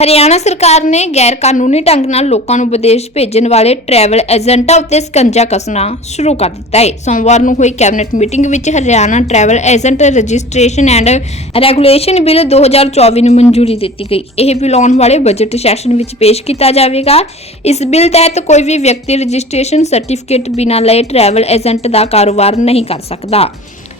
ਹਰਿਆਣਾ ਸਰਕਾਰ ਨੇ ਗੈਰ ਕਾਨੂੰਨੀ ਢੰਗ ਨਾਲ ਲੋਕਾਂ ਨੂੰ ਵਿਦੇਸ਼ ਭੇਜਣ ਵਾਲੇ ਟਰੈਵਲ ਏਜੰਟਾਂ ਉੱਤੇ ਸਕੰਜਾ ਕੱਸਣਾ ਸ਼ੁਰੂ ਕਰ ਦਿੱਤਾ ਹੈ। ਸੋਮਵਾਰ ਨੂੰ ਹੋਈ ਕੈਬਨਿਟ ਮੀਟਿੰਗ ਵਿੱਚ Haryana travel agent registration and regulation bill 2024 ਨੂੰ ਮਨਜ਼ੂਰੀ ਦਿੱਤੀ ਗਈ। ਇਹ ਬਿੱਲ ਆਉਣ ਵਾਲੇ ਬਜਟ ਸੈਸ਼ਨ ਵਿੱਚ ਪੇਸ਼ ਕੀਤਾ ਜਾਵੇਗਾ। ਇਸ ਬਿੱਲ ਤਹਿਤ ਕੋਈ ਵੀ ਵਿਅਕਤੀ ਰਜਿਸਟ੍ਰੇਸ਼ਨ ਸਰਟੀਫਿਕੇਟ ਬਿਨਾਂ ਲਏ ਟਰੈਵਲ ਏਜੰਟ ਦਾ ਕਾਰੋਬਾਰ ਨਹੀਂ ਕਰ ਸਕਦਾ।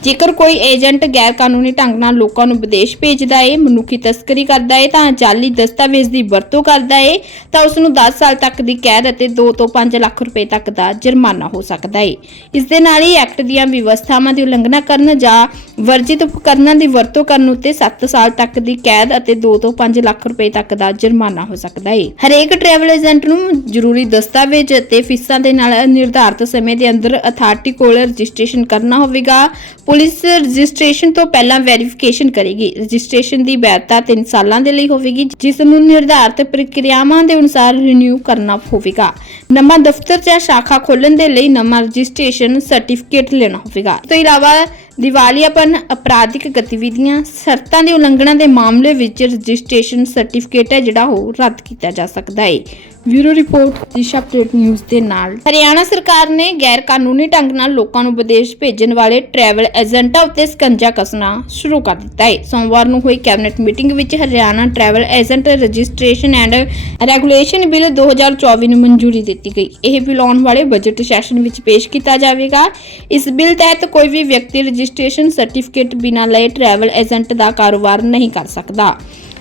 ਜੇਕਰ ਕੋਈ ਏਜੰਟ ਗੈਰ ਕਾਨੂੰਨੀ ਢੰਗ ਨਾਲ ਲੋਕਾਂ ਨੂੰ ਵਿਦੇਸ਼ ਭੇਜਦਾ ਹੈ ਮਨੁੱਖੀ ਤਸਕਰੀ ਕਰਦਾ ਹੈ ਤਾਂ ਜਾਲੀ ਦਸਤਾਵੇਜ਼ ਦੀ ਵਰਤੋਂ ਕਰਦਾ ਹੈ ਤਾਂ ਉਸ ਨੂੰ 10 ਸਾਲ ਤੱਕ ਦੀ ਕੈਦ ਅਤੇ 2 ਤੋਂ 5 ਲੱਖ ਰੁਪਏ ਤੱਕ ਦਾ ਜੁਰਮਾਨਾ ਹੋ ਸਕਦਾ ਹੈ ਇਸ ਦੇ ਨਾਲ ਹੀ ਐਕਟ ਦੀਆਂ ਵਿਵਸਥਾਵਾਂ ਦੀ ਉਲੰਘਣਾ ਕਰਨ ਜਾਂ ਵਰਜਿਤ ਉਪਕਰਨਾਂ ਦੀ ਵਰਤੋਂ ਕਰਨ ਉੱਤੇ 7 ਸਾਲ ਤੱਕ ਦੀ ਕੈਦ ਅਤੇ 2 ਤੋਂ 5 ਲੱਖ ਰੁਪਏ ਤੱਕ ਦਾ ਜੁਰਮਾਨਾ ਹੋ ਸਕਦਾ ਏ। ਹਰੇਕ ਟਰੈਵਲ ਏਜੰਟ ਨੂੰ ਜ਼ਰੂਰੀ ਦਸਤਾਵੇਜ਼ ਅਤੇ ਫੀਸਾਂ ਦੇ ਨਾਲ ਨਿਰਧਾਰਤ ਸਮੇਂ ਦੇ ਅੰਦਰ ਅਥਾਰਟੀ ਕੋਲ ਰਜਿਸਟ੍ਰੇਸ਼ਨ ਕਰਨਾ ਹੋਵੇਗਾ। ਪੁਲਿਸ ਰਜਿਸਟ੍ਰੇਸ਼ਨ ਤੋਂ ਪਹਿਲਾਂ ਵੈਰੀਫਿਕੇਸ਼ਨ ਕਰੇਗੀ। ਰਜਿਸਟ੍ਰੇਸ਼ਨ ਦੀ ਵੈਧਤਾ 3 ਸਾਲਾਂ ਦੇ ਲਈ ਹੋਵੇਗੀ, ਜਿਸ ਨੂੰ ਨਿਰਧਾਰਤ ਪ੍ਰਕਿਰਿਆਵਾਂ ਦੇ ਅਨੁਸਾਰ ਰੀਨਿਊ ਕਰਨਾ ਹੋਵੇਗਾ। ਨਵਾਂ ਦਫ਼ਤਰ ਜਾਂ ਸ਼ਾਖਾ ਖੋਲ੍ਹਣ ਦੇ ਲਈ ਨਵਾਂ ਰਜਿਸਟ੍ਰੇਸ਼ਨ ਸਰਟੀਫਿਕੇਟ ਲੈਣਾ ਹੋਵੇਗਾ। ਇਸ ਤੋਂ ਇਲਾਵਾ ਦੀਵਾਲੀਆਪਨ ਅਪਰਾਧਿਕ ਗਤੀਵਿਧੀਆਂ, ਸ਼ਰਤਾਂ ਦੀ ਉਲੰਘਣਾ ਦੇ ਮਾਮਲੇ ਵਿੱਚ ਰਜਿਸਟ੍ਰੇਸ਼ਨ ਸਰਟੀਫਿਕੇਟ ਹੈ ਜਿਹੜਾ ਉਹ ਰੱਦ ਕੀਤਾ ਜਾ ਸਕਦਾ ਹੈ bureau report Disha update news ਦੇ ਨਾਲ। ਹਰਿਆਣਾ ਸਰਕਾਰ ਨੇ ਗੈਰ ਕਾਨੂੰਨੀ ਢੰਗ ਨਾਲ ਲੋਕਾਂ ਨੂੰ ਵਿਦੇਸ਼ ਭੇਜਣ ਵਾਲੇ ਟਰੈਵਲ ਏਜੰਟਾਂ ਉੱਤੇ ਸਕੰਜਾ ਕੱਸਣਾ ਸ਼ੁਰੂ ਕਰ ਦਿੱਤਾ ਹੈ। ਸੋਮਵਾਰ ਨੂੰ ਹੋਈ ਕੈਬਨਿਟ ਮੀਟਿੰਗ ਵਿੱਚ Haryana travel agent registration and regulation bill 2024 ਨੂੰ ਮਨਜ਼ੂਰੀ ਦਿੱਤੀ ਗਈ। ਇਹ ਬਿੱਲ ਆਉਣ ਵਾਲੇ ਬਜਟ ਸੈਸ਼ਨ ਵਿੱਚ ਪੇਸ਼ ਕੀਤਾ ਜਾਵੇਗਾ। ਇਸ ਬਿੱਲ ਤਹਿਤ ਕੋਈ ਵੀ ਵਿਅਕਤੀ ਰਜਿਸਟ੍ਰੇਸ਼ਨ ਸਰਟੀਫਿਕੇਟ ਬਿਨਾਂ ਲਏ ਟਰੈਵਲ ਏਜੰਟ ਦਾ ਕਾਰੋਬਾਰ ਨਹੀਂ ਕਰ ਸਕਦਾ।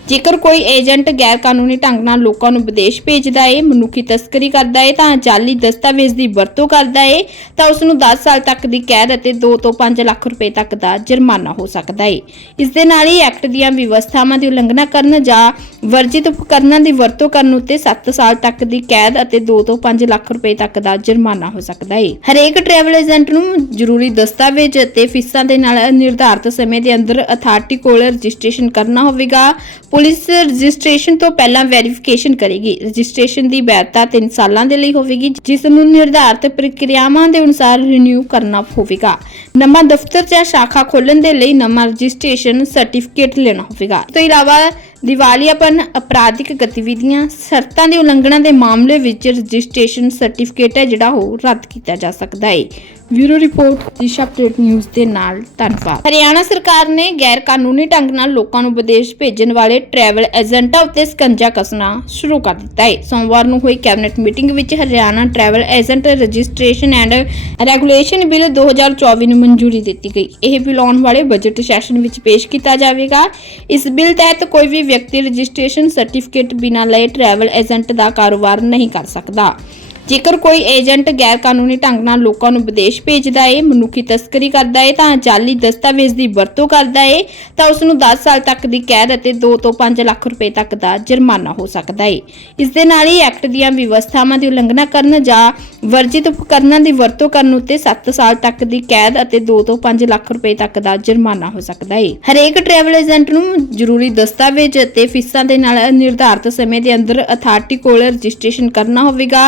ਜੇਕਰ ਕੋਈ ਏਜੰਟ ਗੈਰ ਕਾਨੂੰਨੀ ਢੰਗ ਨਾਲ ਲੋਕਾਂ ਨੂੰ ਵਿਦੇਸ਼ ਭੇਜਦਾ ਏ, ਮਨੁੱਖੀ ਤਸਕਰੀ ਕਰਦਾ ਹੈ ਤਾਂ ਜਾਲੀ ਦਸਤਾਵੇਜ਼ ਦੀ ਵਰਤੋਂ ਕਰਦਾ ਹੈ ਤਾਂ ਉਸ ਨੂੰ 10 ਸਾਲ ਤੱਕ ਦੀ ਕੈਦ ਅਤੇ 2 ਤੋਂ 5 ਲੱਖ ਰੁਪਏ ਤੱਕ ਦਾ ਜੁਰਮਾਨਾ ਹੋ ਸਕਦਾ ਹੈ ਇਸ ਦੇ ਨਾਲ ਹੀ ਐਕਟ ਦੀਆਂ ਵਿਵਸਥਾਵਾਂ ਦੀ ਉਲੰਘਣਾ ਕਰਨ ਜਾਂ ਵਰਜਿਤ ਉਪਕਰਨਾਂ ਦੀ ਵਰਤੋਂ ਕਰਨ ਉੱਤੇ 7 ਸਾਲ ਤੱਕ ਦੀ ਕੈਦ ਅਤੇ 2 ਤੋਂ 5 ਲੱਖ ਰੁਪਏ ਤੱਕ ਦਾ ਜੁਰਮਾਨਾ ਹੋ ਸਕਦਾ ਹੈ ਹਰੇਕ ਟਰੈਵਲ ਏਜੰਟ ਨੂੰ ਜ਼ਰੂਰੀ ਦਸਤਾਵੇਜ਼ ਅਤੇ ਫੀਸਾਂ ਦੇ ਨਾਲ ਨਿਰਧਾਰਤ ਸਮੇਂ ਦੇ ਅੰਦਰ ਅਥਾਰਟੀ ਕੋਲ ਰਜਿਸਟ੍ਰੇਸ਼ਨ ਕਰਨਾ ਹੋਵੇਗਾ। ਪੁਲਿਸ ਰਜਿਸਟ੍ਰੇਸ਼ਨ ਤੋਂ ਪਹਿਲਾਂ ਵੈਰੀਫਿਕੇਸ਼ਨ ਕਰੇਗੀ। ਰਜਿਸਟ੍ਰੇਸ਼ਨ ਦੀ ਵੈਧਤਾ 3 ਸਾਲਾਂ ਦੇ ਲਈ ਹੋਵੇਗੀ, ਜਿਸ ਨੂੰ ਨਿਰਧਾਰਤ ਪ੍ਰਕਿਰਿਆਵਾਂ ਦੇ ਅਨੁਸਾਰ ਰੀਨਿਊ ਕਰਨਾ ਹੋਵੇਗਾ। ਨਵਾਂ ਦਫ਼ਤਰ ਜਾਂ ਸ਼ਾਖਾ ਖੋਲ੍ਹਣ ਦੇ ਲਈ ਨਵਾਂ ਰਜਿਸਟ੍ਰੇਸ਼ਨ ਸਰਟੀਫਿਕੇਟ ਲੈਣਾ ਹੋਵੇਗਾ। ਇਸ ਤੋਂ ਇਲਾਵਾ ਦੀਵਾਲੀਆਪਨ ਅਪਰਾਧਿਕ ਗਤੀਵਿਧੀਆਂ, ਸ਼ਰਤਾਂ ਦੀ ਉਲੰਘਣਾ ਦੇ ਮਾਮਲੇ ਵਿੱਚ ਰਜਿਸਟ੍ਰੇਸ਼ਨ ਸਰਟੀਫਿਕੇਟ ਹੈ ਜਿਹੜਾ ਉਹ ਰੱਦ ਕੀਤਾ ਜਾ ਸਕਦਾ ਹੈ bureau report, Disha update news ਦੇ ਨਾਲ ਧੰਨਵਾਦ। ਹਰਿਆਣਾ ਸਰਕਾਰ ਨੇ ਗੈਰ ਕਾਨੂੰਨੀ ਢੰਗ ਨਾਲ ਲੋਕਾਂ ਨੂੰ ਵਿਦੇਸ਼ ਭੇਜਣ ਵਾਲੇ ਟਰੈਵਲ ਏਜੰਟਾਂ ਉੱਤੇ ਸਕੰਜਾ ਕੱਸਣਾ ਸ਼ੁਰੂ ਕਰ ਦਿੱਤਾ ਹੈ ਸੋਮਵਾਰ ਨੂੰ ਹੋਈ ਕੈਬਨਿਟ ਮੀਟਿੰਗ ਵਿੱਚ Haryana travel agent registration and regulation bill 2024 ਨੂੰ ਮਨਜ਼ੂਰੀ ਦਿੱਤੀ ਗਈ। ਇਹ ਬਿੱਲ ਆਉਣ ਵਾਲੇ ਬਜਟ ਸੈਸ਼ਨ ਵਿੱਚ ਪੇਸ਼ ਕੀਤਾ ਜਾਵੇਗਾ। ਇਸ ਬਿੱਲ ਤਹਿਤ ਕੋਈ ਵੀ ਵਿਅਕਤੀ ਰਜਿਸਟ੍ਰੇਸ਼ਨ ਸਰਟੀਫਿਕੇਟ ਬਿਨਾਂ ਲਏ ਟਰੈਵਲ ਏਜੰਟ ਦਾ ਕਾਰੋਬਾਰ ਨਹੀਂ ਕਰ ਸਕਦਾ। ਜੇਕਰ ਕੋਈ ਏਜੰਟ ਗੈਰ ਕਾਨੂੰਨੀ ਢੰਗ ਨਾਲ ਲੋਕਾਂ ਨੂੰ ਵਿਦੇਸ਼ ਭੇਜਦਾ ਏ, ਮਨੁੱਖੀ ਤਸਕਰੀ ਕਰਦਾ ਹੈ ਤਾਂ ਜਾਲੀ ਦਸਤਾਵੇਜ਼ ਦੀ ਵਰਤੋਂ ਕਰਦਾ ਹੈ ਤਾਂ ਉਸ ਨੂੰ 10 ਸਾਲ ਤੱਕ ਦੀ ਕੈਦ ਅਤੇ 2 ਤੋਂ 5 ਲੱਖ ਰੁਪਏ ਤੱਕ ਦਾ ਜੁਰਮਾਨਾ ਹੋ ਸਕਦਾ ਹੈ ਇਸ ਦੇ ਨਾਲ ਹੀ ਐਕਟ ਦੀਆਂ ਵਿਵਸਥਾਵਾਂ ਦੀ ਉਲੰਘਣਾ ਕਰਨ ਜਾਂ ਵਰਜਿਤ ਉਪਕਰਨਾਂ ਦੀ ਵਰਤੋਂ ਕਰਨ ਉੱਤੇ 7 ਸਾਲ ਤੱਕ ਦੀ ਕੈਦ ਅਤੇ 2 ਤੋਂ 5 ਲੱਖ ਰੁਪਏ ਤੱਕ ਦਾ ਜੁਰਮਾਨਾ ਹੋ ਸਕਦਾ ਹੈ ਹਰੇਕ ਟਰੈਵਲ ਏਜੰਟ ਨੂੰ ਜ਼ਰੂਰੀ ਦਸਤਾਵੇਜ਼ ਅਤੇ ਫੀਸਾਂ ਦੇ ਨਾਲ ਨਿਰਧਾਰਤ ਸਮੇਂ ਦੇ ਅੰਦਰ ਅਥਾਰਟੀ ਕੋਲ ਰਜਿਸਟ੍ਰੇਸ਼ਨ ਕਰਨਾ ਹੋਵੇਗਾ।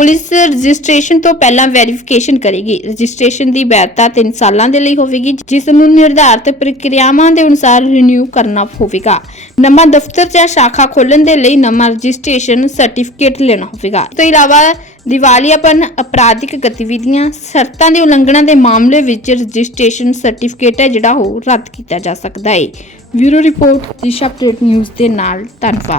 ਪੁਲਿਸ ਰਜਿਸਟ੍ਰੇਸ਼ਨ ਤੋਂ ਪਹਿਲਾਂ ਵੈਰੀਫਿਕੇਸ਼ਨ ਕਰੇਗੀ। ਰਜਿਸਟ੍ਰੇਸ਼ਨ ਦੀ ਵੈਧਤਾ 3 ਸਾਲਾਂ ਦੇ ਲਈ ਹੋਵੇਗੀ, ਜਿਸ ਨੂੰ ਨਿਰਧਾਰਤ ਪ੍ਰਕਿਰਿਆਵਾਂ ਦੇ ਅਨੁਸਾਰ ਰੀਨਿਊ ਕਰਨਾ ਹੋਵੇਗਾ। ਨਵਾਂ ਦਫ਼ਤਰ ਜਾਂ ਸ਼ਾਖਾ ਖੋਲ੍ਹਣ ਦੇ ਲਈ ਨਵਾਂ ਰਜਿਸਟ੍ਰੇਸ਼ਨ ਸਰਟੀਫਿਕੇਟ ਲੈਣਾ ਹੋਵੇਗਾ। ਇਸ ਤੋਂ ਇਲਾਵਾ ਦੀਵਾਲੀਆਪਨ, ਅਪਰਾਧਿਕ ਗਤੀਵਿਧੀਆਂ, ਸ਼ਰਤਾਂ ਦੀ ਉਲੰਘਣਾ ਦੇ ਮਾਮਲੇ ਵਿੱਚ ਰਜਿਸਟ੍ਰੇਸ਼ਨ ਸਰਟੀਫਿਕੇਟ ਹੈ ਜਿਹੜਾ ਉਹ ਰੱਦ ਕੀਤਾ ਜਾ ਸਕਦਾ ਹੈ। Bureau report, Disha update news ਦੇ ਨਾਲ ਧੰਨਵਾਦ।